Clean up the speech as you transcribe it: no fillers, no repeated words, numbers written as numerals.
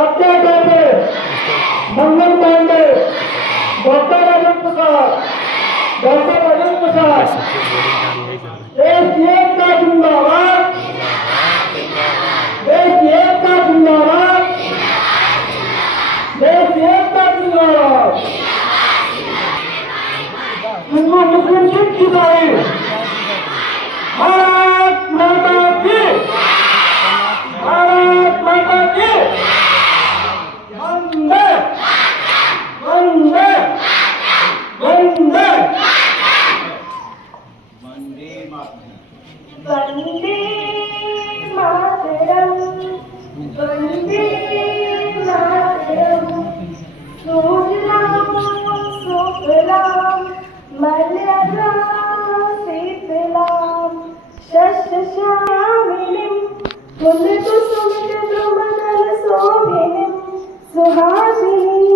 आपल्या ठाकरे मंगल पांडे डॉक्टर अनिल प्रसाद देश एकता जिंदाबाद देश एकता जिंदाबाद देश एकता जिंदाबाद हिंदू मुस्लिम सिख ईसाई भारत माता की भारत माता की वंदे वंदे वंदे वंदे मातरम वंदे मातरम वंदे मातरम सुजलाम सुफलाम मलयजाम शीतलाम शस्य श्यामलिं कुलकुसुमितद्रुमदलशोभिनीं